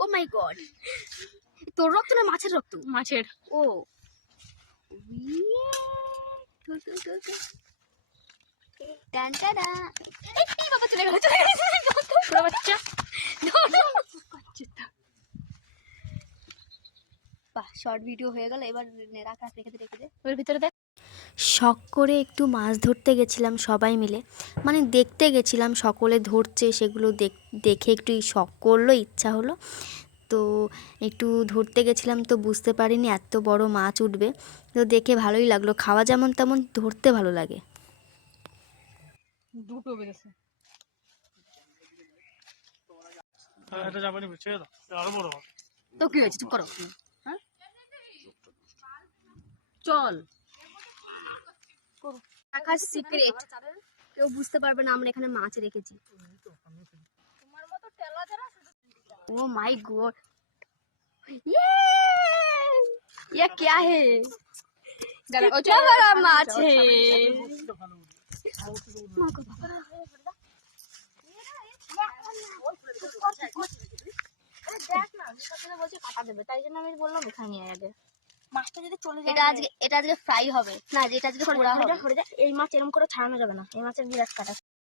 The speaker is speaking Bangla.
ও মাই গড, তোর রক্ত না মাছের রক্ত? মাছের। ও বাবা চলে গেল, বাচ্চা বাহ, শর্ট ভিডিও হয়ে গেল। এবার রাখ, রেখে দে। ওর ভিতরে দেখ। শখ করে একটু মাছ ধরতে গেছিলাম সবাই মিলে, মানে দেখতে গেছিলাম সকলে ধরছে, সেগুলো দেখে একটু শখ করলো, ইচ্ছা হলো, তো একটু ধরতে গেছিলাম। তো বুঝতে পারিনি এত বড় মাছ উঠবে, তো দেখে ভালোই লাগলো। খাওয়া যেমন তেমন, ধরতে ভালো লাগে। দুটো বেরেছে। তো কি হয়েছে, চুপ করো। হ্যাঁ চল, রাখার সিক্রেট কেউ বুঝতে পারবে না আমরা এখানে মাছ রেখেছি। ও মাই গড, ये क्या है? कितना बड़ा माछ है। এটা আজকে ফ্রাই হবে না, যেটা আজকে পোড়া হবে। এই মাছ এরকম করে ছাড়ানো যাবে না, এই মাছের বিরাট কাটা।